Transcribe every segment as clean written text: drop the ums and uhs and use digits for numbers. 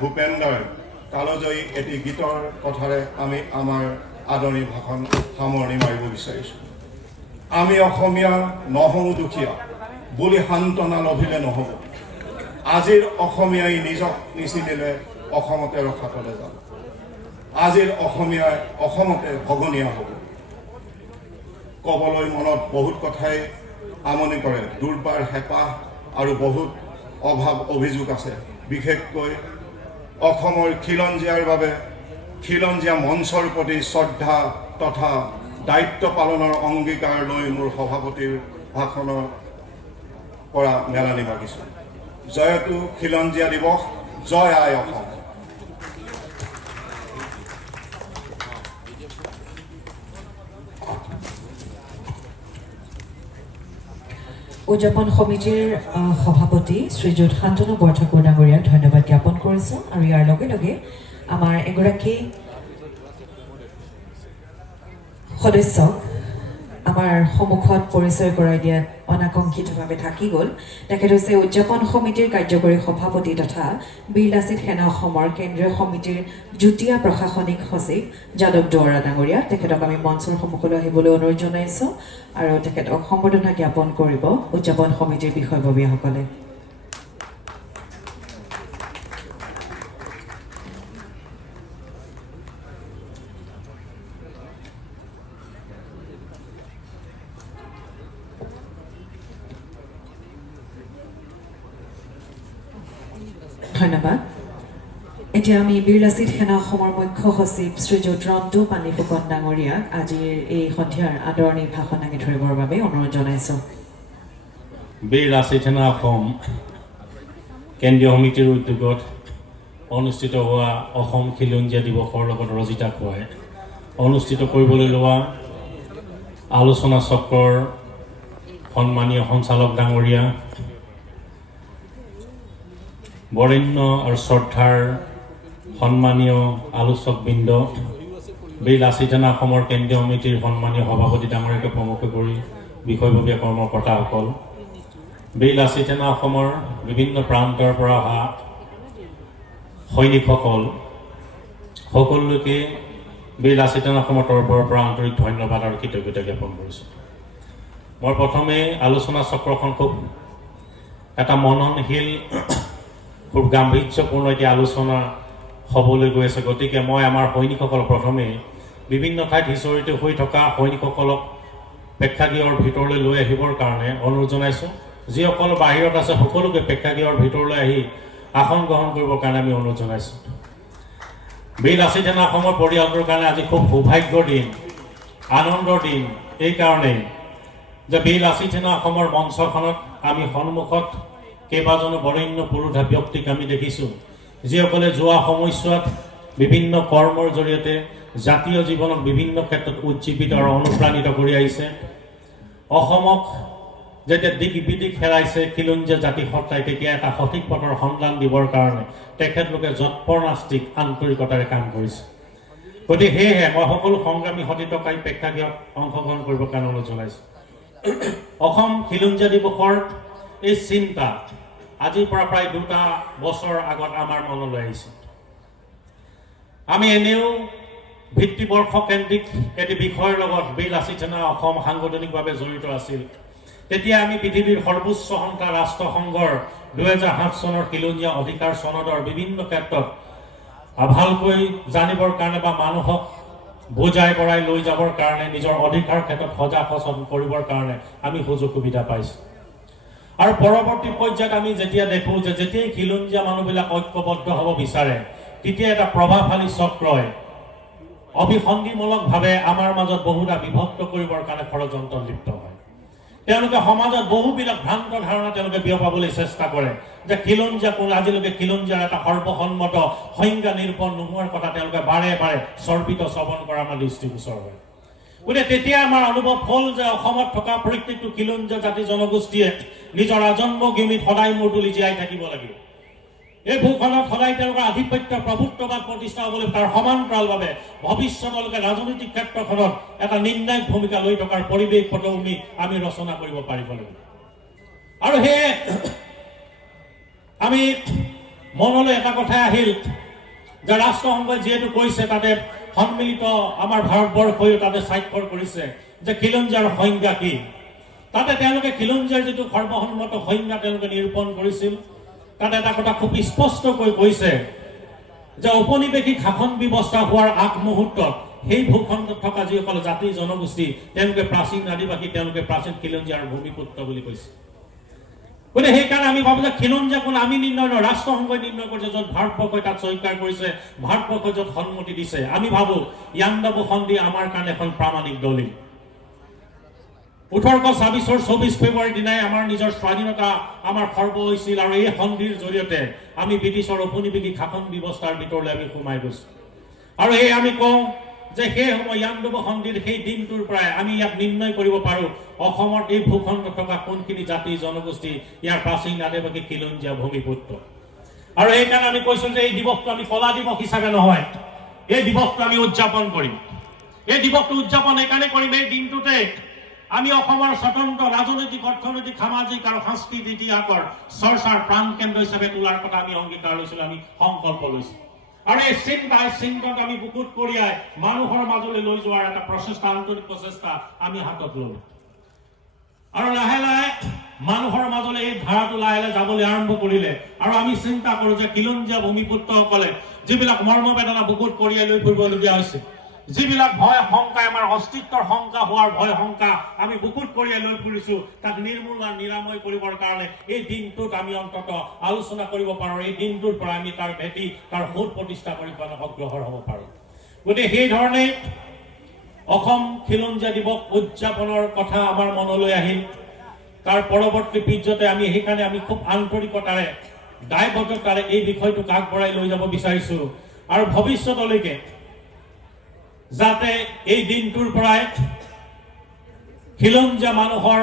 ভূপেন্দ্ৰৰ কালজয়ী এটি গীতৰ কথাৰে আমি আমাৰ আদৰণি ভাষণ সামৰণি মাৰিব বিচাৰিছোঁ। আমি অসমীয়া নহওঁ দুখীয়া বুলি সান্তনা লভিলে নহ'ব। আজিৰ অসমীয়াই নিজক নিচিনিলে অসমতে ৰখাতলে যাব। আজিৰ অসমীয়াই অসমতে ভগনীয়া হ'ব। ক'বলৈ মনত বহুত কথাই আমনি কৰে, দুৰ্বাৰ হেঁপাহ আৰু বহুত অভাৱ অভিযোগ আছে। বিশেষকৈ অসমৰ খিলঞ্জীয়াৰ বাবে খিলঞ্জীয়া মঞ্চৰ প্ৰতি শ্ৰদ্ধা তথা দায়িত্ব পালনৰ অংগীকাৰ লৈ মোৰ সভাপতিৰ ভাষণৰ পৰা মেলানি মাগিছোঁ। জয়তু খিলঞ্জীয়া দিৱস, জয় আই অসম। উদযাপন সমিতিৰ সভাপতি শ্ৰীযুত শান্তনু বৰঠাকুৰ ডাঙৰীয়াক ধন্যবাদ জ্ঞাপন কৰিছোঁ আৰু ইয়াৰ লগে লগে আমাৰ এগৰাকী সদস্যক আমাৰ সন্মুখত পৰিচয় কৰাই দিয়াত অনাকাংক্ষিতভাৱে থাকি গ'ল। তেখেত হৈছে উদযাপন সমিতিৰ কাৰ্যকৰী সভাপতি তথা বীৰ লাচিত সেনা অসমৰ কেন্দ্ৰীয় সমিতিৰ যুটীয়া প্ৰশাসনিক সচিব যাদৱ দুৱৰা ডাঙৰীয়া। তেখেতক আমি মঞ্চৰ সন্মুখলৈ আহিবলৈ অনুৰোধ জনাইছোঁ আৰু তেখেতক সম্বৰ্ধনা জ্ঞাপন কৰিব উদযাপন সমিতিৰ বিষয়ববীয়াসকলে। ধন্যবাদ। এতিয়া আমি বীৰ লাচিত সেনা অসমৰ মুখ্য সচিব শ্ৰীযুত ৰন্তু পানীফুকন ডাঙৰীয়াক আজিৰ এই সন্ধিয়াৰ আদৰণি ভাষণ দাঙি ধৰিবৰ বাবে অনুৰোধ জনাইছোঁ। বীৰ লাচিত সেনা অসম কেন্দ্ৰীয় সমিতিৰ উদ্যোগত অনুষ্ঠিত হোৱা অসম খিলঞ্জীয়া দিৱসৰ লগত ৰজিতা খুৱাই অনুষ্ঠিত কৰিবলৈ লোৱা আলোচনা চক্ৰৰ সন্মানীয় সঞ্চালক ডাঙৰীয়া, বৰেণ্য আৰু শ্ৰদ্ধাৰ সন্মানীয় আলোচকবৃন্দ, বীৰ লাচিত সেনা অসমৰ কেন্দ্ৰীয় সমিতিৰ সন্মানীয় সভাপতি ডাঙৰীয়াকে প্ৰমুখ কৰি বিষয়ববীয়া কৰ্মকৰ্তাসকল, বীৰ লাচিত সেনা অসমৰ বিভিন্ন প্ৰান্তৰ পৰা অহা সৈনিকসকল, সকলোকে বীৰ লাচিত সেনা অসমৰ তৰফৰ পৰা আন্তৰিক ধন্যবাদ আৰু কৃতজ্ঞতা জ্ঞাপন কৰিছোঁ। মই প্ৰথমে আলোচনা চক্ৰখন খুব এটা মননশীল, খুব গাম্ভীৰ্যপূৰ্ণ এতিয়া আলোচনা হ'বলৈ গৈ আছে। গতিকে মই আমাৰ সৈনিকসকল প্ৰথমে বিভিন্ন ঠাইত সিঁচৰিত হৈ থকা সৈনিকসকলক প্ৰেক্ষাগৃহৰ ভিতৰলৈ লৈ আহিবৰ কাৰণে অনুৰোধ জনাইছোঁ। যিসকল বাহিৰত আছে সকলোকে প্ৰেক্ষাগৃহৰ ভিতৰলৈ আহি আসন গ্ৰহণ কৰিবৰ কাৰণে আমি অনুৰোধ জনাইছোঁ। বীৰ লাচিত সেনা অসমৰ পৰিয়ালটোৰ কাৰণে আজি খুব সৌভাগ্যৰ দিন, আনন্দৰ দিন এইকাৰণেই যে বীৰ লাচিত সেনা অসমৰ মঞ্চখনত আমি সন্মুখত কেইবাজনো বৰেণ্য পুৰুষা ব্যক্তিক আমি দেখিছোঁ, যিসকলে যোৱা সময়ছোৱাত বিভিন্ন কৰ্মৰ জৰিয়তে জাতীয় জীৱনক বিভিন্ন ক্ষেত্ৰত উজ্জীৱিত আৰু অনুপ্ৰাণিত কৰি আহিছে। অসমক যেতিয়া দিক বিদিক হেৰাইছে খিলঞ্জীয়া জাতি সত্তাই, তেতিয়া এটা সঠিক পথৰ সন্ধান দিবৰ কাৰণে তেখেতলোকে যৎপৰনাস্তিক আন্তৰিকতাৰে কাম কৰিছে। গতিকে সেয়েহে মই সকলো সংগ্ৰামী সতীৰ্থকাৰী প্ৰেক্ষাগৃহত অংশগ্ৰহণ কৰিবৰ কাৰণে অনুৰোধ জনাইছোঁ। অসম খিলঞ্জীয়া দিৱসৰ এই চিন্তা আজিৰ পৰা প্ৰায় 2টা বছৰ আগত আমাৰ মনলৈ আহিছে। আমি এনেও ভিত্তিবৰ্ষকেন্দ্ৰিক এটি বিষয়ৰ লগত বীৰ লাচিত সেনা অসম সাংগঠনিকভাৱে জড়িত আছিল। তেতিয়া আমি পৃথিৱীৰ সৰ্বোচ্চ সংস্থা ৰাষ্ট্ৰসংঘৰ 2007 চনৰ খিলঞ্জীয়া অধিকাৰ চনদৰ বিভিন্ন ক্ষেত্ৰত ভালকৈ জানিবৰ কাৰণে বা মানুহক বুজাই বঢ়াই লৈ যাবৰ কাৰণে, নিজৰ অধিকাৰ ক্ষেত্ৰত সজাগ সচেতন কৰিবৰ কাৰণে আমি সুযোগ সুবিধা পাইছোঁ। আৰু পৰৱৰ্তী পৰ্যায়ত আমি যেতিয়া দেখোঁ যে যেতিয়াই খিলঞ্জীয়া মানুহবিলাক ঐক্যবদ্ধ হ'ব বিচাৰে, তেতিয়া এটা প্ৰভাৱশালী চক্ৰই অভিসন্ধিমূলকভাৱে আমাৰ মাজত বহুটা বিভক্ত কৰিবৰ কাৰণে ষড়যন্ত্ৰত লিপ্ত হয়। তেওঁলোকে সমাজত বহুবিলাক ভ্ৰান্ত ধাৰণা তেওঁলোকে বিয়পাবলৈ চেষ্টা কৰে যে খিলঞ্জীয়া কোন, আজিলৈকে খিলঞ্জীয়াৰ এটা সৰ্বসন্মত সংজ্ঞা নিৰূপণ নোহোৱাৰ কথা তেওঁলোকে বাৰে বাৰে চৰ্বিত শ্ৰৱণ কৰা আমাৰ দৃষ্টিগোচৰ হয়। গতিকে তেতিয়া আমাৰ অনুভৱ হ'ল যে অসমত থকা প্ৰত্যেকটো খিলঞ্জীয়া জাতি জনগোষ্ঠীয়ে নিজৰ আজন্ম ভূমিত সদায় মূৰ তুলি জীয়াই থাকিব লাগিব। এই ভূখনত সদায় তেওঁলোকৰ আধিপত্য প্ৰভুত্ববাদ প্ৰতিষ্ঠা হ'বলৈ তাৰ সমান্তৰালভাৱে ভৱিষ্যতলৈকে ৰাজনৈতিক ক্ষেত্ৰখনত এটা নিৰ্ণায়ক ভূমিকা লৈ থকাৰ পৰিৱেশ পটভূমি আমি ৰচনা কৰিব পাৰিব লাগিব। আৰু সেয়ে আমি মনলৈ এটা কথাই আহিল যে ৰাষ্ট্ৰসংঘই যিহেতু কৈছে তাতে সন্মিলিত আমাৰ ভাৰতবৰ্ষইও তাতে স্বাক্ষৰ কৰিছে যে খিলঞ্জীয়াৰ সংজ্ঞা কি। তাতে তেওঁলোকে খিলঞ্জীয়াৰ যিটো সৰ্বসন্মত সংজ্ঞা তেওঁলোকে নিৰূপণ কৰিছিল, তাতে এটা কথা খুব স্পষ্টকৈ কৈছে যে ঔপনিৱেশিক শাসন ব্যৱস্থা হোৱাৰ আগমুহূৰ্তত সেই ভূখণ্ডত থকা যিসকল জাতি জনগোষ্ঠী তেওঁলোকে প্ৰাচীন আদিবাসী, তেওঁলোকে প্ৰাচীন খিলঞ্জীয়াৰ ভূমিপুত্ৰ বুলি কৈছে। গতিকে সেইকাৰণে আমি ভাবোঁ যে খিলঞ্জীয়া কোনো আমি নিৰ্ণয় নহয়, ৰাষ্ট্ৰসংঘই নিৰ্ণয় কৰিছে, য'ত ভাৰতবৰ্ষই তাত স্বীকাৰ কৰিছে, ভাৰতবৰ্ষই য'ত সন্মতি দিছে। আমি ভাবোঁ ইয়াণ্ডাবু সন্ধি আমাৰ কাৰণে এখন প্ৰামাণিক দলিল। 1826 24 ফেব্ৰুৱাৰীৰ দিনাই আমাৰ নিজৰ স্বাধীনতা আমাৰ খৰ্ব হৈছিল, আৰু এই সন্ধিৰ জৰিয়তে আমি ব্ৰিটিছৰ ঔপনিৱেশিক শাসন ব্যৱস্থাৰ ভিতৰলৈ আমি সোমাই গৈছোঁ। আৰু এই আমি কওঁ যে সেই সময় ইয়াণ্ডাবু সন্ধিৰ সেই দিনটোৰ পৰাই আমি ইয়াক নিৰ্ণয় কৰিব পাৰোঁ অসমৰ এই ভূখণ্ডত থকা কোনখিনি জাতি জনগোষ্ঠী ইয়াৰ প্ৰাচীন আদিবাসী খিলঞ্জীয়া ভূমিপুত্ৰ। আৰু সেইকাৰণে আমি কৈছোঁ যে এই দিৱসটো আমি কলা দিৱস হিচাপে নহয়, এই দিৱসটো আমি উদযাপন কৰিম। এই দিৱসটো উদযাপন এইকাৰণে কৰিম, এই দিনটোতে আমি অসমৰ স্বতন্ত্ৰ ৰাজনৈতিক, অৰ্থনৈতিক, সামাজিক আৰু সাংস্কৃতিক ইতিহাসৰ চৰ্চাৰ প্ৰাণ কেন্দ্ৰ হিচাপে তোলাৰ কথা আমি অংগীকাৰ লৈছিলোঁ, আমি সংকল্প লৈছোঁ। আৰু এই চিন্তাত আমি বুকুত কঢ়িয়াই মানুহৰ মাজলৈ লৈ যোৱাৰ এটা প্ৰচেষ্টা, আন্তৰিক প্ৰচেষ্টা আমি হাতত ল'লোঁ। আৰু লাহে লাহে মানুহৰ মাজলৈ এই ধাৰাটো লাহে লাহে যাবলৈ আৰম্ভ কৰিলে। আৰু আমি চিন্তা কৰোঁ যে খিলঞ্জীয়া ভূমিপুত্ৰসকলে যিবিলাক মৰ্মবেদনা বুকুত কঢ়িয়াই লৈ ফুৰিবলগীয়া হৈছে, যিবিলাক ভয় শংকা, আমাৰ অস্তিত্বৰ শংকা হোৱাৰ ভয় শংকা আমি বুকুত কঢ়িয়াই লৈ ফুৰিছোঁ, তাক নিৰ্মূল আৰু নিৰাময় কৰিবৰ কাৰণে এই দিনটোত আমি অন্তত আলোচনা কৰিব পাৰোঁ। এই দিনটোৰ পৰা আমি তাৰ ভেটি, তাৰ সোধ প্ৰতিষ্ঠা কৰিব অগ্ৰসৰ হ'ব পাৰোঁ। গতিকে সেইধৰণে অসম খিলঞ্জীয়া দিৱস উদযাপনৰ কথা আমাৰ মনলৈ আহিল। তাৰ পৰৱৰ্তী পৰ্যায়তে আমি সেইকাৰণে আমি খুব আন্তৰিকতাৰে, দায়বদ্ধতাৰে এই বিষয়টোক আগবঢ়াই লৈ যাব বিচাৰিছোঁ। আৰু ভৱিষ্যতলৈকে যাতে এই দিনটোৰ পৰাই খিলঞ্জীয়া মানুহৰ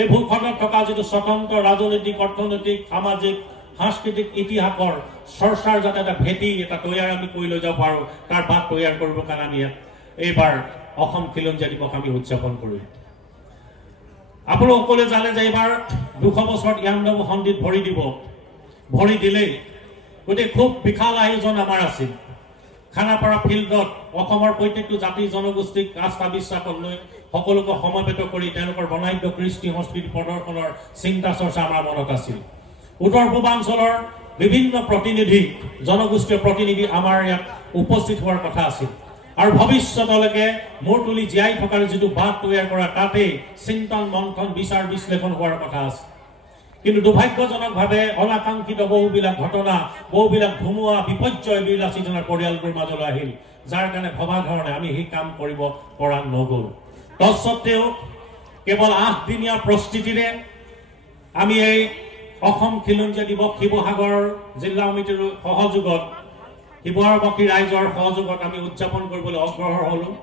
এই ভূখণ্ডত থকা যিটো স্বতন্ত্ৰ ৰাজনৈতিক, অৰ্থনৈতিক, সামাজিক, সাংস্কৃতিক ইতিহাসৰ চৰ্চাৰ যাতে এটা ভেটি, এটা তৈয়াৰ আমি কৰি লৈ যাব পাৰোঁ, তাৰ বাট তৈয়াৰ কৰিবৰ কাৰণে আমি এইবাৰ অসম খিলঞ্জীয়া দিৱস আমি উদযাপন কৰিম। আপোনালোকে জানে যে এইবাৰ 200 বছৰত ইয়াণ্ডাবু সন্ধিত ভৰি দিলেই। গতিকে খুব বিশাল আয়োজন আমাৰ আছিল। খানাপাৰা ফিল্ডত অসমৰ প্ৰত্যেকটো জাতি জনগোষ্ঠীক আস্থা বিশ্বাসক লৈ সকলোকে সমবেত কৰি তেওঁলোকৰ বৰ্ণাঢ্য কৃষ্টি সংস্কৃতি প্ৰদৰ্শনৰ চিন্তা চৰ্চা আমাৰ মনত আছিল। উত্তৰ পূৰ্বাঞ্চলৰ বিভিন্ন প্ৰতিনিধি, জনগোষ্ঠীয় প্ৰতিনিধি আমাৰ ইয়াত উপস্থিত হোৱাৰ কথা আছিল। আৰু ভৱিষ্যতলৈকে মূৰ তুলি জীয়াই থকাৰ যিটো বাট তৈয়াৰ কৰা, তাতেই চিন্তন মন্থন বিচাৰ বিশ্লেষণ হোৱাৰ কথা আছে। কিন্তু দুৰ্ভাগ্যজনকভাৱে অনাকাংক্ষিত বহুবিলাক ঘটনা, বহুবিলাক ধুমুহা, বিপৰ্যয় বিলাসীজনৰ পৰিয়ালটোৰ মাজলৈ আহিল, যাৰ কাৰণে ভবা ধৰণে আমি সেই কাম কৰিব পৰা নগ'ল। তৎসত্বেও কেৱল 8 দিনীয়া প্ৰস্তুতিৰে আমি এই অসম খিলঞ্জীয়া দিৱস শিৱসাগৰ জিলা সমিতিৰ সহযোগত, শিৱসাগৰবাসী ৰাইজৰ সহযোগত আমি উদযাপন কৰিবলৈ অগ্ৰসৰ হ'লোঁ।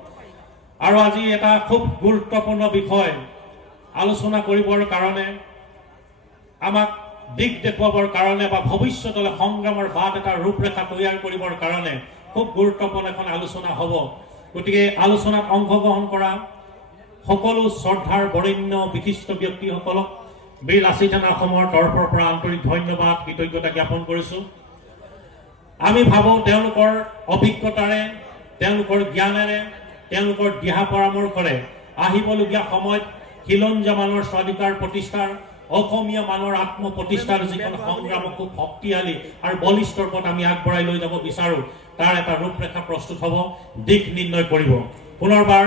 আৰু আজি এটা খুব গুৰুত্বপূৰ্ণ বিষয় আলোচনা কৰিবৰ কাৰণে, আমাক দিশ দেখুৱাবৰ কাৰণে বা ভৱিষ্যতলৈ সংগ্ৰামৰ বাট এটা ৰূপৰেখা তৈয়াৰ কৰিবৰ কাৰণে খুব গুৰুত্বপূৰ্ণ এখন আলোচনা হ'ব। গতিকে আলোচনাত অংশগ্ৰহণ কৰা সকলো শ্ৰদ্ধাৰ বৰেণ্য বিশিষ্ট ব্যক্তিসকলক বীৰ লাচিত সেনা অসমৰ তৰফৰ পৰা আন্তৰিক ধন্যবাদ, কৃতজ্ঞতা জ্ঞাপন কৰিছোঁ। আমি ভাবোঁ তেওঁলোকৰ অভিজ্ঞতাৰে, তেওঁলোকৰ জ্ঞানেৰে, তেওঁলোকৰ দিহা পৰামৰ্শৰে আহিবলগীয়া সময়ত খিলঞ্জীয়া মানুহৰ স্বাধিকাৰ প্ৰতিষ্ঠাৰ, অসমীয়া মানুহৰ আত্মপ্ৰতিষ্ঠাৰ যিখন সংগ্ৰাম খুব শক্তিশালী আৰু বলিষ্ঠ ৰূপত আমি আগবঢ়াই লৈ যাব বিচাৰোঁ, তাৰ এটা ৰূপৰেখা প্ৰস্তুত হ'ব, দিশ নিৰ্ণয় কৰিব। পুনৰবাৰ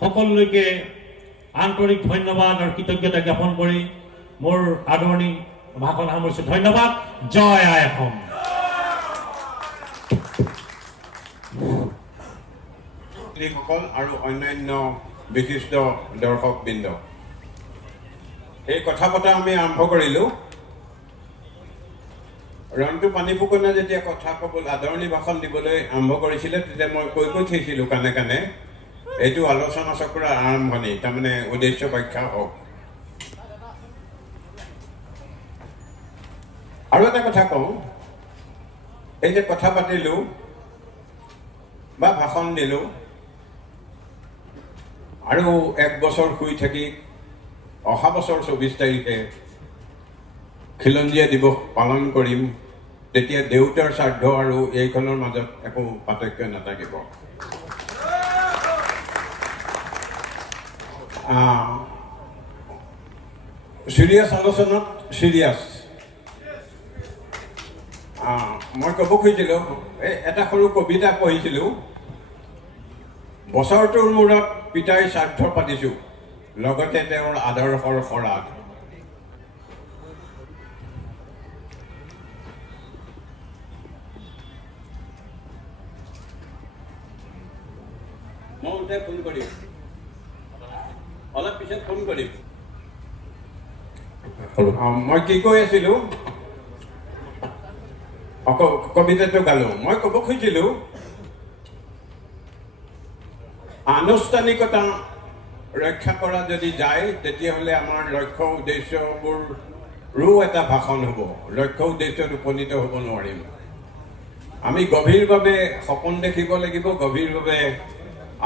সকলোলৈকে আন্তৰিক ধন্যবাদ আৰু কৃতজ্ঞতা জ্ঞাপন কৰি মোৰ আদৰণি ভাষণ সামৰিছোঁ। ধন্যবাদ। জয় আই অসম। সকল আৰু অন্যান্য বিশিষ্ট দৰ্শকবৃন্দ, এই কথা পতা আমি আৰম্ভ কৰিলোঁ। ৰন্টু পানীফুকনে যেতিয়া কথা ক'বলৈ, আদৰণি ভাষণ দিবলৈ আৰম্ভ কৰিছিলে, তেতিয়া মই কৈ থৈছিলোঁ কাণে কাণে, এইটো আলোচনা চক্ৰৰ আৰম্ভণি, তাৰমানে উদ্দেশ্য ব্যাখ্যা হওক। আৰু এটা কথা কওঁ, এই যে কথা পাতিলোঁ বা ভাষণ দিলোঁ, আৰু 1 বছৰ শুই থাকি অহা বছৰ 24 তাৰিখে খিলঞ্জীয়া দিৱস পালন কৰিম, তেতিয়া দেউতাৰ শ্ৰাদ্ধ আৰু এইখনৰ মাজত একো পাৰ্থক্য নাথাকিব। চিৰিয়াছ আলোচনাত চিৰিয়াছ মই ক'ব খুজিছিলোঁ, এটা সৰু কবিতা পঢ়িছিলোঁ। বছৰটোৰ মূৰত পিতাই শ্ৰাদ্ধ পাতিছোঁ, লগতে তেওঁৰ আদৰ্শৰ শৰাগ। মই উঠে ফোন কৰিম, অলপ পিছত ফোন কৰিম। মই কি কৈ আছিলোঁ, কবিতাটো গালোঁ। মই ক'ব খুজিছিলোঁ, আনুষ্ঠানিকতা ৰক্ষা কৰা যদি যায়, তেতিয়াহ'লে আমাৰ লক্ষ্য উদ্দেশ্যবোৰো এটা ভাষণ হ'ব। লক্ষ্য উদ্দেশ্যত উপনীত হ'ব নোৱাৰিম। আমি গভীৰভাৱে সপোন দেখিব লাগিব, গভীৰভাৱে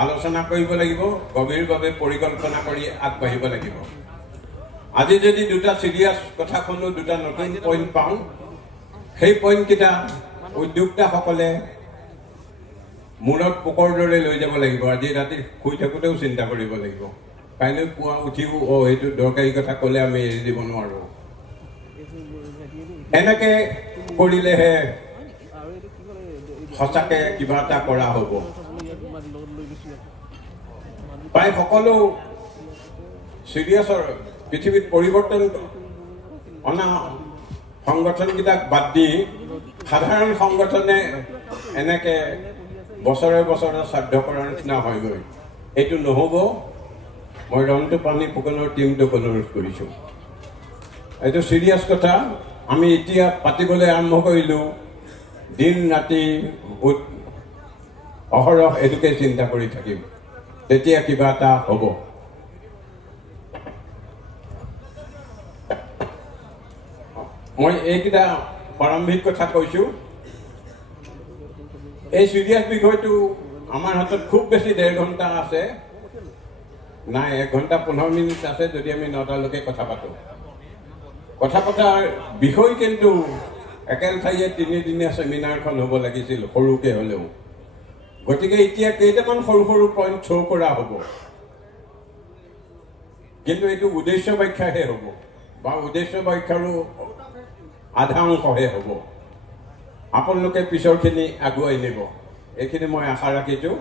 আলোচনা কৰিব লাগিব, গভীৰভাৱে পৰিকল্পনা কৰি আগবাঢ়িব লাগিব। আজি যদি দুটা চিৰিয়াছ কথা শুনো, দুটা নতুন পইণ্ট পাওঁ, সেই পইণ্টকেইটা উদ্যোক্তাসকলে মূৰত পোকৰ দৰে লৈ যাব লাগিব। আজি ৰাতি শুই থাকোঁতেও চিন্তা কৰিব লাগিব। কাইলৈ পুৱা উঠিও এইটো দৰকাৰী কথা ক'লে আমি এৰি দিব নোৱাৰোঁ। এনেকৈ কৰিলেহে সঁচাকৈ কিবা এটা কৰা হ'ব। প্ৰায় সকলো চিৰিয়াছৰ পৃথিৱীত পৰিৱৰ্তন অনা সংগঠনকেইটাক বাদ দি সাধাৰণ সংগঠনে এনেকৈ বছৰে বছৰে শ্ৰাদ্ধ কৰাৰ নিচিনা হয়গৈ। এইটো নহ'ব। মই ৰংটো পানী ফুকনৰ টীমটোক অনুৰোধ কৰিছোঁ। এইটো চিৰিয়াছ কথা। আমি এতিয়া পাতিবলৈ আৰম্ভ কৰিলোঁ, দিন ৰাতি অহৰহ এইটোকে চিন্তা কৰি থাকিম, তেতিয়া কিবা এটা হ'ব। মই এইকেইটা প্ৰাৰম্ভিক কথা কৈছোঁ। এই চিৰিয়াছ বিষয়টো আমাৰ হাতত খুব বেছি 1.5 ঘণ্টা আছে, নাই 1 ঘণ্টা 15 মিনিট আছে যদি আমি 9টালৈকে কথা পাতোঁ। কথা পতাৰ বিষয় কিন্তু একেল ঠাইয়ে 3 দিনীয়া ছেমিনাৰখন হ'ব লাগিছিল, সৰুকৈ হ'লেও। গতিকে এতিয়া কেইটামান সৰু সৰু পইণ্ট শ্ব' কৰা হ'ব, কিন্তু এইটো উদ্দেশ্য ব্যাখ্যাহে হ'ব, বা উদ্দেশ্য ব্যাখ্যাৰো আধা অংশহে হ'ব। আপোনালোকে পিছৰখিনি আগুৱাই নিব, এইখিনি মই আশা ৰাখিছোঁ।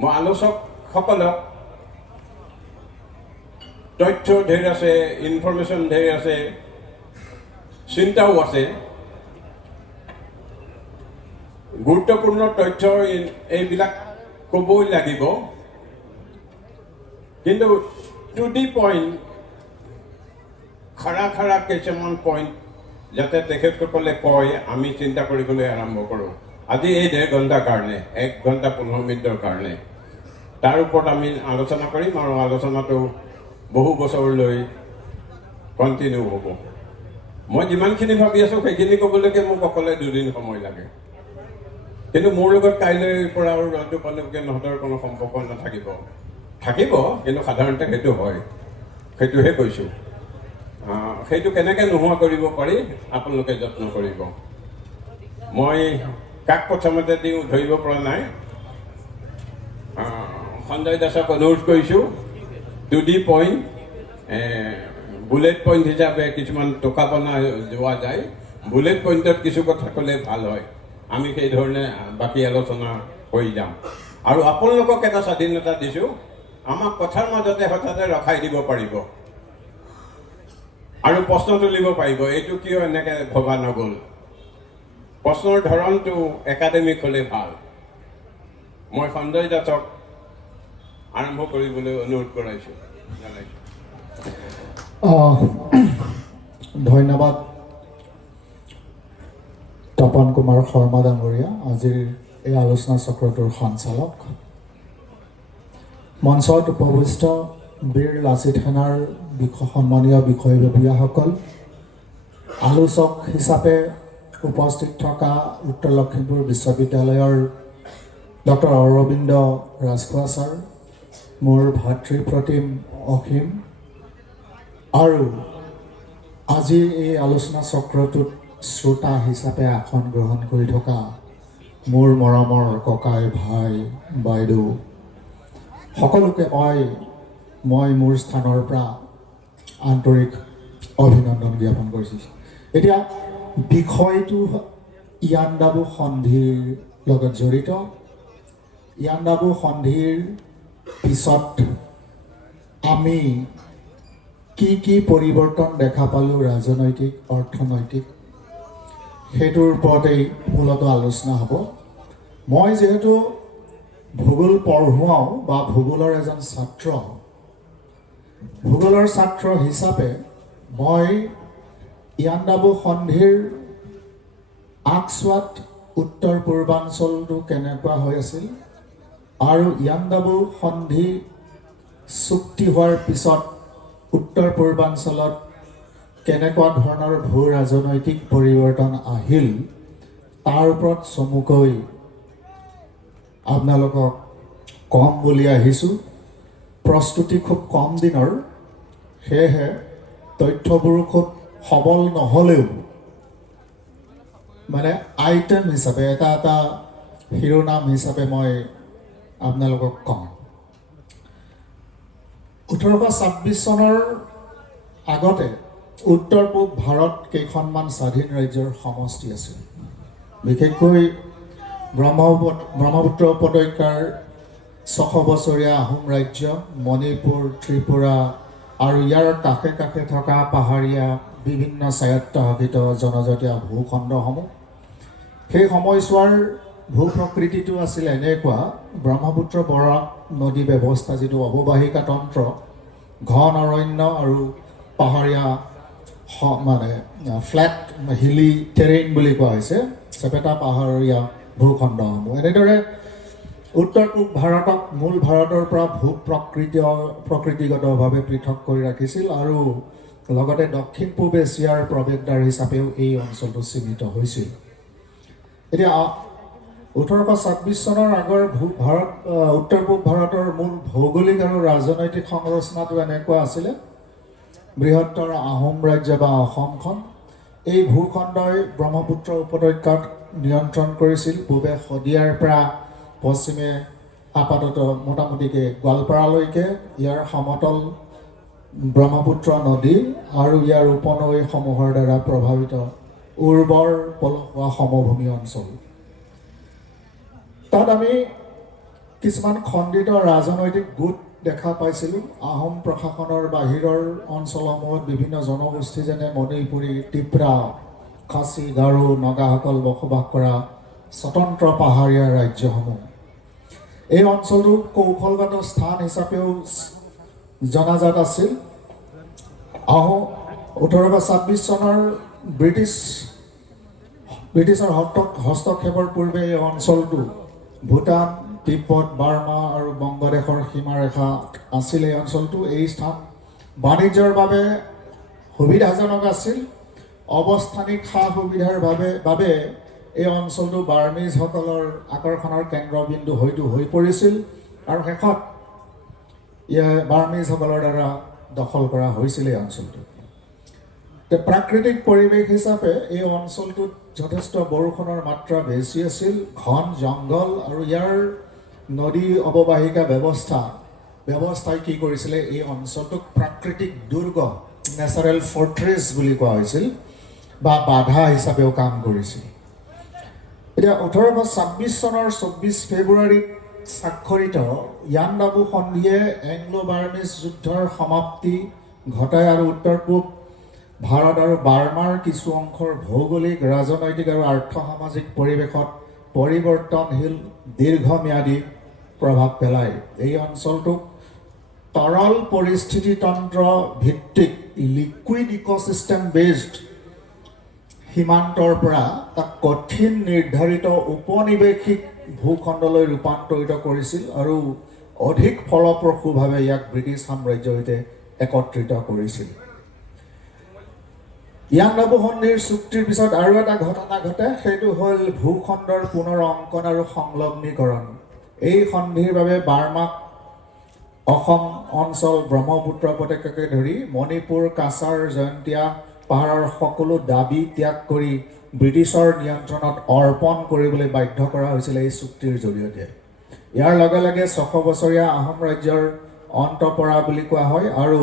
মই আলোচকসকলক তথ্য ঢেৰ আছে, ইনফৰমেশ্যন ঢেৰ আছে, চিন্তাও আছে। গুৰুত্বপূৰ্ণ তথ্য এইবিলাক ক'বই লাগিব, কিন্তু টু দি পইণ্ট খাৰা কিছুমান পইণ্ট যাতে তেখেতসকলে কয়, আমি চিন্তা কৰিবলৈ আৰম্ভ কৰোঁ। আজি এই 1.5 ঘণ্টাৰ কাৰণে, 1 ঘণ্টা 15 মিনিটৰ কাৰণে তাৰ ওপৰত আমি আলোচনা কৰিম, আৰু আলোচনাটো বহু বছৰলৈ কণ্টিনিউ হ'ব। মই যিমানখিনি ভাবি আছোঁ সেইখিনি ক'বলৈকে মোক অকলে 2 দিন সময় লাগে, কিন্তু মোৰ লগত কাইলৈৰ পৰা আৰু ৰজু পালৈকে নহতৰ কোনো সম্পৰ্ক নাথাকিব। থাকিব, কিন্তু সাধাৰণতে সেইটো হয়, সেইটোহে কৈছোঁ। সেইটো কেনেকৈ নোহোৱা কৰিব পাৰি আপোনালোকে যত্ন কৰিব। মই কাক প্ৰথমতে দিওঁ ধৰিব পৰা নাই। সঞ্জয় দাসক অনুৰোধ কৰিছোঁ, to the point, bullet point হিচাপে কিছুমান টকা বনাই যোৱা যায়, বুলেট পইণ্টত কিছু কথা ক'লে ভাল হয়। আমি সেইধৰণে বাকী আলোচনা কৰি যাম। আৰু আপোনালোকক এটা স্বাধীনতা দিছোঁ, আমাক কথাৰ মাজতে হঠাতে ৰখাই দিব পাৰিব আৰু প্ৰশ্ন তুলিব পাৰিব। এইটো কিয় এনেকৈ ভবা নগ'ল, প্ৰশ্নৰ ধৰণটো একাডেমিক হ'লে ভাল। মই সঞ্জয় দাসক আৰম্ভ কৰিবলৈ অনুৰোধ জনাইছোঁ। ধন্যবাদ তপন কুমাৰ শৰ্মা ডাঙৰীয়া, আজিৰ এই আলোচনা চক্ৰটোৰ সঞ্চালক। মঞ্চত উপৱিষ্ট বীৰ লাচিত সেনাৰ সন্মানীয় বিষয়ববীয়াসকল, আলোচক হিচাপে উপস্থিত থকা উত্তৰ লখিমপুৰ বিশ্ববিদ্যালয়ৰ ডক্টৰ অৰবিন্দ ৰাজখোৱা ছাৰ, মোৰ ভাতৃপ্ৰতিম অসীম, আৰু আজিৰ এই আলোচনা চক্ৰটোত শ্ৰোতা হিচাপে আসন গ্ৰহণ কৰি থকা মোৰ মৰমৰ ককাই ভাই বাইদেউ সকলোকে মই মোৰ স্থানৰ পৰা আন্তৰিক অভিনন্দন জ্ঞাপন কৰিছোঁ। এতিয়া বিষয়টো ইয়াণ্ডাবু সন্ধিৰ লগত জড়িত। ইয়াণ্ডাবু সন্ধিৰ পিছত আমি কি পৰিৱৰ্তন দেখা পালোঁ ৰাজনৈতিক অৰ্থনৈতিক সেইটোৰ ওপৰতেই মূলত আলোচনা হ'ব। মই যিহেতু ভূগোল পঢ়ুৱাওঁ বা ভূগোলৰ এজন ছাত্ৰ, ভূগোলৰ ছাত্ৰ হিচাপে মই ইয়াণ্ডাবু সন্ধিৰ আগছোৱাত উত্তৰ পূৰ্বাঞ্চলটো কেনেকুৱা হৈ আছিল আৰু ইয়াণ্ডাবু সন্ধি চুক্তি হোৱাৰ পিছত উত্তৰ পূৰ্বাঞ্চলত কেনেকুৱা ধৰণৰ ভূ ৰাজনৈতিক পৰিৱৰ্তন আহিল তাৰ ওপৰত চমুকৈ আপোনালোকক কম বুলি আহিছোঁ। প্ৰস্তুতি খুব কম দিনৰ, সেয়েহে তথ্যবোৰ খুব সবল নহ'লেও মানে আইটেম হিচাপে এটা শিৰোনাম হিচাপে মই আপোনালোকক কম। 1826 চনৰ আগতে উত্তৰ পূব ভাৰত কেইখনমান স্বাধীন ৰাজ্যৰ সমষ্টি আছিল। বিশেষকৈ ব্ৰহ্মপুত্ৰ উপত্যকাৰ 600 বছৰীয়া আহোম ৰাজ্য, মণিপুৰ, ত্ৰিপুৰা আৰু ইয়াৰ কাষে কাষে থকা পাহাৰীয়া বিভিন্ন স্বায়ত্তশাসিত জনজাতীয় ভূখণ্ডসমূহ। সেই সময়ছোৱাৰ ভূ প্ৰকৃতিটো আছিল এনেকুৱা, ব্ৰহ্মপুত্ৰ বৰাক নদী ব্যৱস্থা যিটো অৱবাহিকা তন্ত্ৰ, ঘন অৰণ্য আৰু পাহাৰীয়া মানে ফ্লেট হিলি টেৰেইন বুলি কোৱা হৈছে, চেপেটা পাহাৰীয়া ভূখণ্ডসমূহ। এনেদৰে উত্তৰ পূব ভাৰতক মূল ভাৰতৰ পৰা ভূ প্ৰকৃতিগতভাৱে পৃথক কৰি ৰাখিছিল আৰু লগতে দক্ষিণ পূব এছিয়াৰ প্ৰৱেশদ্বাৰ হিচাপেও এই অঞ্চলটো চিহ্নিত হৈছিল। এতিয়া 1826 চনৰ আগৰ উত্তৰ পূব ভাৰতৰ মূল ভৌগোলিক আৰু ৰাজনৈতিক সংৰচনাটো এনেকুৱা আছিলে। বৃহত্তৰ আহোম ৰাজ্য বা অসমখন, এই ভূখণ্ডই ব্ৰহ্মপুত্ৰ উপত্যকাক নিয়ন্ত্ৰণ কৰিছিল। পূবে শদিয়াৰ পৰা পশ্চিমে আপাতত মোটামুটিকৈ গোৱালপাৰালৈকে ইয়াৰ সমতল ব্ৰহ্মপুত্ৰ নদী আৰু ইয়াৰ উপনৈসমূহৰ দ্বাৰা প্ৰভাৱিত উৰ্বৰ পলসুৱা সমভূমি অঞ্চল। তাত আমি কিছুমান খণ্ডিত ৰাজনৈতিক গোট দেখা পাইছিলোঁ। আহোম প্ৰশাসনৰ বাহিৰৰ অঞ্চলসমূহত বিভিন্ন জনগোষ্ঠী যেনে মণিপুৰী, তিপ্ৰা, খাচী, গাৰো, নগাসকল বসবাস কৰা স্বতন্ত্ৰ পাহাৰীয়া ৰাজ্যসমূহ। এই অঞ্চলটো কৌশলগত স্থান হিচাপেও জনাজাত আছিল। 1826 চনৰ ব্ৰিটিছৰ হস্তক্ষেপৰ পূৰ্বে এই অঞ্চলটো ভূটান, তিব্বত, বাৰ্মা আৰু বংগদেশৰ সীমাৰেখা আছিল। এই অঞ্চলটো এই স্থান বাণিজ্যৰ বাবে সুবিধাজনক আছিল। অৱস্থানিক সা সুবিধাৰ বাবে এই অঞ্চলটো বাৰ্মিজসকলৰ আকৰ্ষণৰ কেন্দ্ৰবিন্দু হয়তো হৈ পৰিছিল আৰু শেষত বাৰ্মিজসকলৰ দ্বাৰা দখল কৰা হৈছিল এই অঞ্চলটো। প্ৰাকৃতিক পৰিৱেশ হিচাপে এই অঞ্চলটোত যথেষ্ট বৰষুণৰ মাত্ৰা বেছি আছিল। ঘন জংঘল আৰু ইয়াৰ নদী অৱবাহিকা ব্যৱস্থাই কি কৰিছিলে, এই অঞ্চলটোক প্ৰাকৃতিক দুৰ্গ, নেচাৰেল ফৰ্ট্ৰেছ বুলি কোৱা হৈছিল বা বাধা হিচাপেও কাম কৰিছিল। এতিয়া 1826 চনৰ 24 ফেব্ৰুৱাৰীত স্বাক্ষৰিত ইয়াণ্ডাবু সন্ধিয়ে এংলো বাৰ্মিজ যুদ্ধৰ সমাপ্তি ঘটায় আৰু উত্তৰ পূব ভাৰত আৰু বাৰ্মাৰ কিছু অংশৰ ভৌগোলিক, ৰাজনৈতিক আৰু আৰ্থ-সামাজিক পৰিৱেশত পৰিৱৰ্তনশীল দীৰ্ঘম্যাদী প্ৰভাৱ পেলায়। এই অঞ্চলটোক তৰল পৰিস্থিতিতন্ত্ৰ ভিত্তিক লিকুইড ইক'চিষ্টেম বেছড সীমান্তৰ পৰা তাক কঠিন নিৰ্ধাৰিত উপনিৱেশিক ভূখণ্ডলৈ ৰূপান্তৰিত কৰিছিল আৰু অধিক ফলপ্ৰসূভাৱে ইয়াক ব্ৰিটিছ সাম্ৰাজ্যৰ সৈতে একত্ৰিত কৰিছিল। ইয়াণ্ডাবু সন্ধিৰ চুক্তিৰ পিছত আৰু এটা ঘটনা ঘটে, সেইটো হ'ল ভূখণ্ডৰ পুনৰ অংকন আৰু সংলগ্নীকৰণ। এই সন্ধিৰ বাবে বাৰ্মাক অসম অঞ্চল, ব্ৰহ্মপুত্ৰ উপত্যকাকে ধৰি মণিপুৰ, কাছাৰ, জয়ন্তীয়া পাহাৰৰ সকলো দাবী ত্যাগ কৰি ব্ৰিটিছৰ নিয়ন্ত্ৰণত অৰ্পণ কৰিবলৈ বাধ্য কৰা হৈছিল এই চুক্তিৰ জৰিয়তে। ইয়াৰ লগে লগে 600 বছৰীয়া আহোম ৰাজ্যৰ অন্ত পৰা বুলি কোৱা হয় আৰু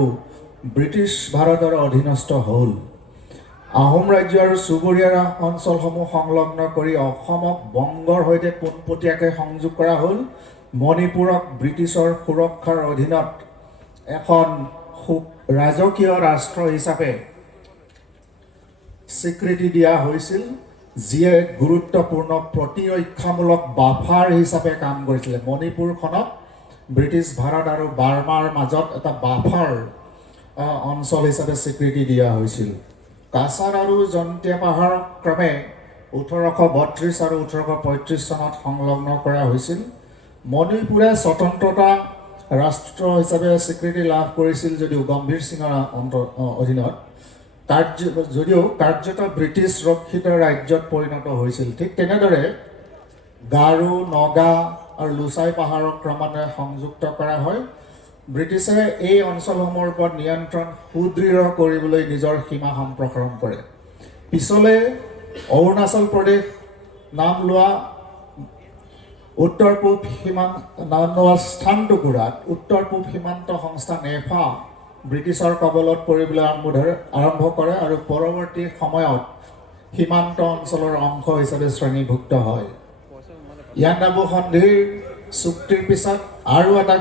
ব্ৰিটিছ ভাৰতৰ অধীনস্থ হ'ল। আহোম ৰাজ্যৰ চুবুৰীয়া অঞ্চলসমূহ সংলগ্ন কৰি অসমক বংগৰ সৈতে পোনপটীয়াকৈ সংযোগ কৰা হ'ল। মণিপুৰক ব্ৰিটিছৰ সুৰক্ষাৰ অধীনত এখন ৰাজকীয় ৰাষ্ট্ৰ হিচাপে স্বীকৃতি দিয়া হৈছিল, যিয়ে গুৰুত্বপূৰ্ণ প্ৰতিৰক্ষামূলক বাফাৰ হিচাপে কাম কৰিছিলে। মণিপুৰখনক ব্ৰিটিছ ভাৰত আৰু বাৰ্মাৰ মাজত এটা বাফাৰ অঞ্চল হিচাপে স্বীকৃতি দিয়া হৈছিল। কাছাৰ আৰু জন্তীয়া পাহাৰক ক্ৰমে 1832 আৰু 1835 চনত সংলগ্ন কৰা হৈছিল। মণিপুৰে স্বতন্ত্ৰতা ৰাষ্ট্ৰ হিচাপে স্বীকৃতি লাভ কৰিছিল যদিও গম্ভীৰ সিঙৰ অধীনত যদিও কাৰ্যত ব্ৰিটিছ ৰক্ষিত ৰাজ্যত পৰিণত হৈছিল। ঠিক তেনেদৰে গাৰো, নগা আৰু লুচাই পাহাৰক ক্ৰমান্বয়ে সংযুক্ত কৰা হয়। ব্ৰিটিছে এই অঞ্চলসমূহৰ ওপৰত নিয়ন্ত্ৰণ সুদৃঢ় কৰিবলৈ নিজৰ সীমা সম্প্ৰসাৰণ কৰে। পিছলৈ অৰুণাচল প্ৰদেশ নাম লোৱা উত্তৰ পূব স্থানটুকুৰাত উত্তৰ পূব সীমান্ত সংস্থা নেফা ব্ৰিটিছৰ কবলত পৰিবলৈ আৰম্ভ কৰে আৰু পৰৱৰ্তী সময়ত সীমান্ত অঞ্চলৰ অংশ হিচাপে শ্ৰেণীভুক্ত হয়। ইয়াণ্ডাবু সন্ধিৰ চুক্তিৰ পিছত আৰু এটা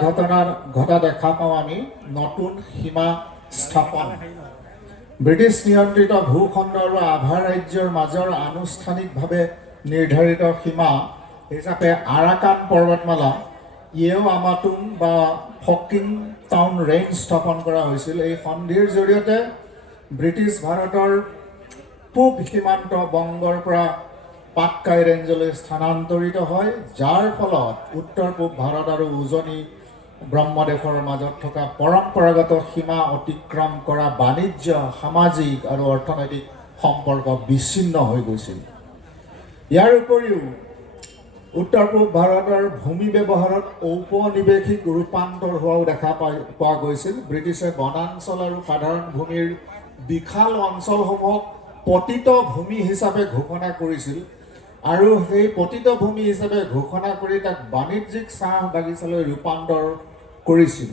ঘটা দেখা পাওঁ আমি, নতুন সীমা স্থাপন। ব্ৰিটিছ নিয়ন্ত্ৰিত ভূখণ্ড আৰু আভা ৰাজ্যৰ মাজৰ আনুষ্ঠানিকভাৱে নিৰ্ধাৰিত সীমা হিচাপে আৰাকান পৰ্বতমালা, ইয়েও আমাটুং বা ফকিং টাউন ৰেঞ্জ স্থাপন কৰা হৈছিল। এই সন্ধিৰ জৰিয়তে ব্ৰিটিছ ভাৰতৰ পূব সীমান্ত বংগৰ পৰা পাটকাই ৰেঞ্জলৈ স্থানান্তৰিত হয়, যাৰ ফলত উত্তৰ পূব ভাৰত আৰু উজনি ব্ৰহ্মদেশৰ মাজত থকা পৰম্পৰাগত সীমা অতিক্ৰম কৰা বাণিজ্য, সামাজিক আৰু অৰ্থনৈতিক সম্পৰ্ক বিচ্ছিন্ন হৈ গৈছিল। ইয়াৰ উপৰিও উত্তৰ পূব ভাৰতৰ ভূমি ব্যৱহাৰত ঔপনিৱেশিক ৰূপান্তৰ হোৱাও দেখা পোৱা গৈছিল। ব্ৰিটিছে বনাঞ্চল আৰু সাধাৰণ ভূমিৰ বিশাল অঞ্চলসমূহক পতিত ভূমি হিচাপে ঘোষণা কৰিছিল আৰু সেই পতিত ভূমি হিচাপে ঘোষণা কৰি তাক বাণিজ্যিক চাহ বাগিচালৈ ৰূপান্তৰ কৰিছিল।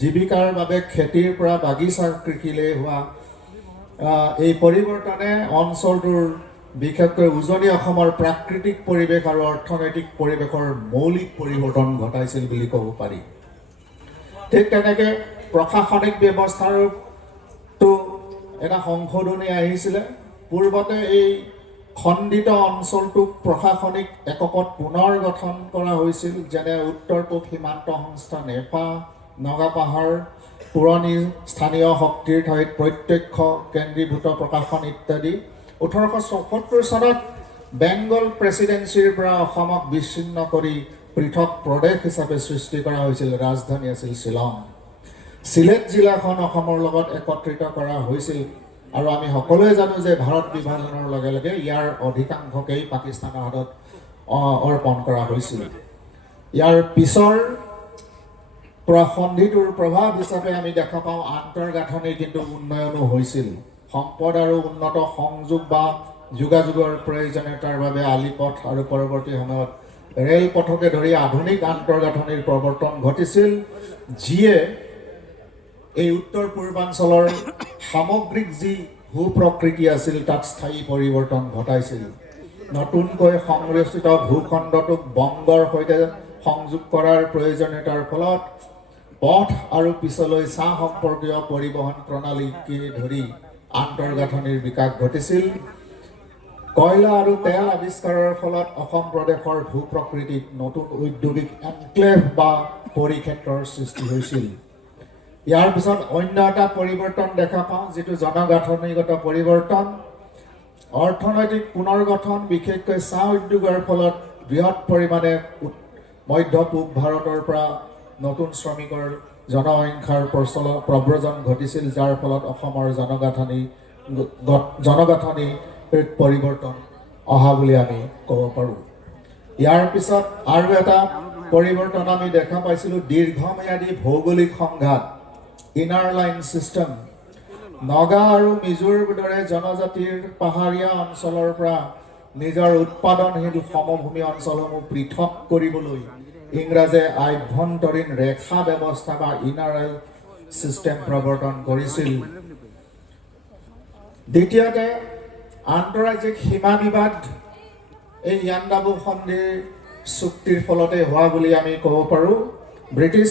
জীৱিকাৰ বাবে খেতিৰ পৰা বাগিচা কৃষিলৈ হোৱা এই পৰিৱৰ্তনে অঞ্চলটোৰ বিশেষকৈ উজনি অসমৰ প্ৰাকৃতিক পৰিৱেশ আৰু অৰ্থনৈতিক পৰিৱেশৰ মৌলিক পৰিৱৰ্তন ঘটাইছিল বুলি ক'ব পাৰি। ঠিক তেনেকৈ প্ৰশাসনিক ব্যৱস্থাৰো এটা সংশোধনী আহিছিলে। পূৰ্বতে এই খণ্ডিত অঞ্চলটোক প্ৰশাসনিক এককত পুনৰ গঠন কৰা হৈছিল, যেনে উত্তৰ পূব সীমান্ত সংস্থা নেফা, নগাপাহাৰ, পুৰণি স্থানীয় শক্তিৰ ঠাইত প্ৰত্যক্ষ কেন্দ্ৰীভূত প্ৰশাসন ইত্যাদি। 1874 চনত বেংগল প্ৰেচিডেঞ্চিৰ পৰা অসমক বিচ্ছিন্ন কৰি পৃথক প্ৰদেশ হিচাপে সৃষ্টি কৰা হৈছিল। ৰাজধানী আছিল শ্বিলং। চিলেট জিলাখন অসমৰ লগত একত্ৰিত কৰা হৈছিল আৰু আমি সকলোৱে জানো যে ভাৰত বিভাজনৰ লগে লগে ইয়াৰ অধিকাংশকেই পাকিস্তানৰ হাতত অৰ্পণ কৰা হৈছিল। ইয়াৰ পিছৰ সন্ধিটোৰ প্ৰভাৱ হিচাপে আমি দেখা পাওঁ আন্তঃগাঁথনিৰ কিন্তু উন্নয়নো হৈছিল। সম্পদ আৰু উন্নত সংযোগ বা যোগাযোগৰ প্ৰয়োজনীয়তাৰ বাবে আলিপথ আৰু পৰৱৰ্তী সময়ত ৰেলপথকে ধৰি আধুনিক আন্তঃগাঁথনিৰ প্ৰৱৰ্তন ঘটিছিল, যিয়ে এই উত্তৰ পূৰ্বাঞ্চলৰ সামগ্ৰিক যি ভূ প্ৰকৃতি আছিল তাত স্থায়ী পৰিৱৰ্তন ঘটাইছিল। নতুনকৈ সংৰক্ষিত ভূখণ্ডটোক বংগৰ সৈতে সংযোগ কৰাৰ প্ৰয়োজনীয়তাৰ ফলত পথ আৰু পিছলৈ চাহ সম্পৰ্কীয় পৰিবহণ প্ৰণালীকে ধৰি আন্তঃগাঁথনিৰ বিকাশ ঘটিছিল। কয়লা আৰু তেল আৱিষ্কাৰৰ ফলত অসম প্ৰদেশৰ ভূ প্ৰকৃতিত নতুন ঔদ্যোগিক এনক্লেভ বা পৰিক্ষেত্ৰৰ সৃষ্টি হৈছিল। ইয়াৰ পিছত অন্য এটা পৰিৱৰ্তন দেখা পাওঁ, যিটো জনগাঁথনিগত পৰিৱৰ্তন। অৰ্থনৈতিক পুনৰ্গঠন, বিশেষকৈ চাহ উদ্যোগৰ ফলত বৃহৎ পৰিমাণে মধ্য পূব ভাৰতৰ পৰা নতুন শ্ৰমিকৰ জনসংখ্যাৰ প্ৰব্ৰজন ঘটিছিল, যাৰ ফলত অসমৰ জনগাঁথনি পৰিৱৰ্তন অহা বুলি আমি ক'ব পাৰোঁ। ইয়াৰ পিছত আৰু এটা পৰিৱৰ্তন আমি দেখা পাইছিলোঁ, দীৰ্ঘম্যাদী ভৌগোলিক সংঘাত, ইনাৰ লাইন ছিষ্টেম। নগা আৰু মিজোৰ দৰে জনজাতিৰ পাহাৰীয়া অঞ্চলৰ পৰা নিজৰ উৎপাদনশীল সমভূমি অঞ্চলসমূহ পৃথক কৰিবলৈ ইংৰাজে আভ্যন্তৰীণ ৰেখা ব্যৱস্থা বা ইনাৰেল ছিষ্টেম প্ৰৱৰ্তন কৰিছিল। দ্বিতীয়তে আন্তঃৰাজ্যিক সীমা বিবাদ এই ইয়াণ্ডাবু সন্ধিৰ চুক্তিৰ ফলতে হোৱা বুলি আমি ক'ব পাৰোঁ। ব্ৰিটিছ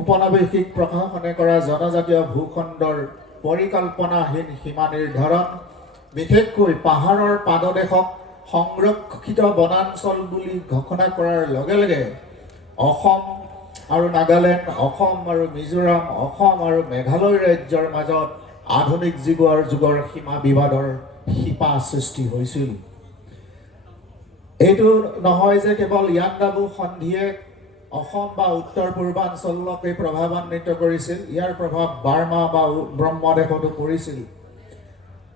উপনিৱেশিক প্ৰশাসনে কৰা জনজাতীয় ভূখণ্ডৰ পৰিকল্পনাহীন সীমা নিৰ্ধাৰণ, বিশেষকৈ পাহাৰৰ পাদদেশক সংৰক্ষিত বনাঞ্চল বুলি ঘোষণা কৰাৰ লগে লগে অসম আৰু নাগালেণ্ড, অসম আৰু মিজোৰাম, অসম আৰু মেঘালয় ৰাজ্যৰ মাজত আধুনিক যুগৰ সীমা বিবাদৰ শিপা সৃষ্টি হৈছিল। এইটো নহয় যে কেৱল ইয়াণ্ডাবু সন্ধিয়ে অসম বা উত্তৰ পূৰ্বাঞ্চলকে প্ৰভাৱান্বিত কৰিছিল, ইয়াৰ প্ৰভাৱ বাৰ্মা বা ব্ৰহ্মদেশতো পৰিছিল।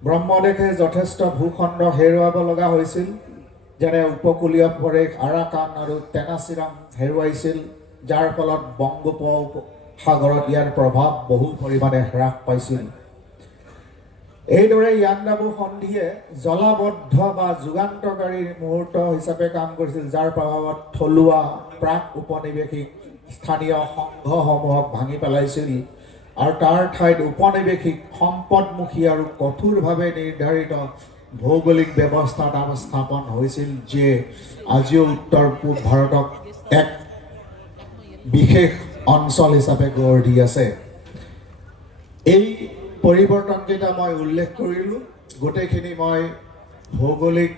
ব্ৰহ্মদেশে যথেষ্ট ভূখণ্ড হেৰুৱাব লগা হৈছিল, যেনে উপকূলীয় প্ৰদেশ আৰাকান আৰু টেনাচিৰাম হেৰুৱাইছিল, যাৰ ফলত বংগোপসাগৰত ইয়াৰ প্ৰভাৱ বহু পৰিমাণে হ্ৰাস পাইছিল। এইদৰে ইয়াণ্ডাবু সন্ধিয়ে জলাবদ্ধ বা যুগান্তকাৰী মুহূৰ্ত হিচাপে কাম কৰিছিল, যাৰ প্ৰভাৱত থলুৱা প্ৰাক উপনিৱেশিক স্থানীয় সংঘসমূহক ভাঙি পেলাইছিল আৰু তাৰ ঠাইত উপনিৱেশিক সম্পদমুখী আৰু কঠোৰভাৱে নিৰ্ধাৰিত ভৌগোলিক ব্যৱস্থা এটা স্থাপন হৈছিল, যিয়ে আজিও উত্তৰ পূব ভাৰতক এক বিশেষ অঞ্চল হিচাপে গঢ় দি আছে। এই পৰিৱৰ্তনকেইটা মই উল্লেখ কৰিলোঁ, গোটেইখিনি মই ভৌগোলিক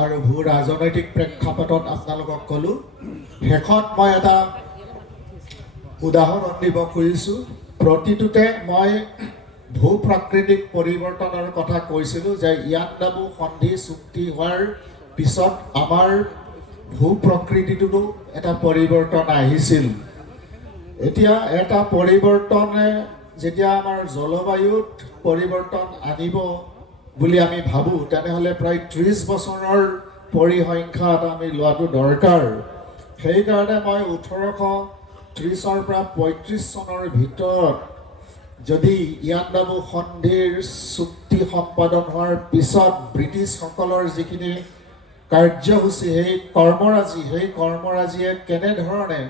আৰু ভূ ৰাজনৈতিক প্ৰেক্ষাপটত আপোনালোকক ক'লোঁ। শেষত মই এটা উদাহৰণ দিব খুজিছোঁ। প্ৰতিটোতে মই ভূ প্ৰাকৃতিক পৰিৱৰ্তনৰ কথা কৈছিলোঁ যে ইয়াণ্ডাবু সন্ধি চুক্তি হোৱাৰ পিছত আমাৰ ভূ প্ৰকৃতিটোতো এটা পৰিৱৰ্তন আহিছিল। এতিয়া এটা পৰিৱৰ্তনে যেতিয়া আমাৰ জলবায়ুত পৰিৱৰ্তন আনিব বুলি আমি ভাবোঁ, তেনেহ'লে প্ৰায় 30 বছৰৰ পৰিসংখ্যা এটা আমি লোৱাটো দৰকাৰ। সেইকাৰণে মই 1830 পৰা 35 চনৰ ভিতৰত যদি ইয়াণ্ডাবু সন্ধিৰ চুক্তি সম্পাদন হোৱাৰ পিছত ব্ৰিটিছসকলৰ যিখিনি কাৰ্যসূচী, সেই কৰ্মৰাজিয়ে কেনেধৰণে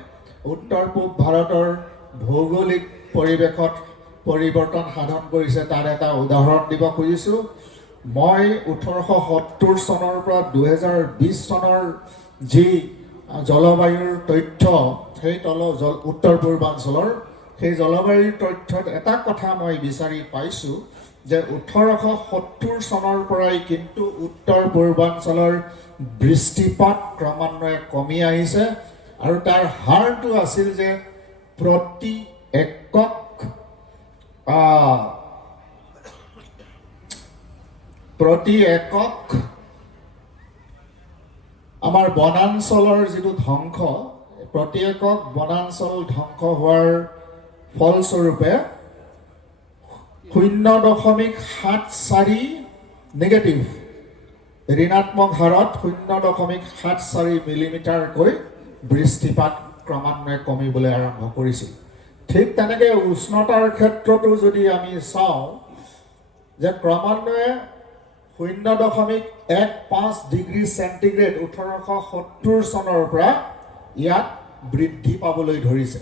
উত্তৰ পূব ভাৰতৰ ভৌগোলিক পৰিৱেশত পৰিৱৰ্তন সাধন কৰিছে তাৰ এটা উদাহৰণ দিব খুজিছোঁ। মই 1870 চনৰ পৰা 2020 চনৰ যি জলবায়ুৰ তথ্য, সেই উত্তৰ পূৰ্বাঞ্চলৰ সেই জলবায়ুৰ তথ্যত এটা কথা মই বিচাৰি পাইছোঁ যে 1870 চনৰ পৰাই কিন্তু উত্তৰ পূৰ্বাঞ্চলৰ বৃষ্টিপাত ক্ৰমান্বয়ে কমি আহিছে আৰু তাৰ হাৰটো আছিল যে প্ৰতি একক আমাৰ বনাঞ্চলৰ যিটো ধ্বংস, প্ৰতি একক বনাঞ্চল ধ্বংস হোৱাৰ ফলস্বৰূপে 0.74 নেগেটিভ ঋণাত্মক হাৰত 0.74 মিলিমিটাৰকৈ বৃষ্টিপাত ক্ৰমান্বয়ে কমিবলৈ আৰম্ভ কৰিছিল। ঠিক তেনেকৈ উষ্ণতাৰ ক্ষেত্ৰতো যদি আমি চাওঁ যে ক্ৰমান্বয়ে 0.15 ডিগ্ৰী চেণ্টিগ্ৰেড 1870 চনৰ পৰা ইয়াত বৃদ্ধি পাবলৈ ধৰিছে।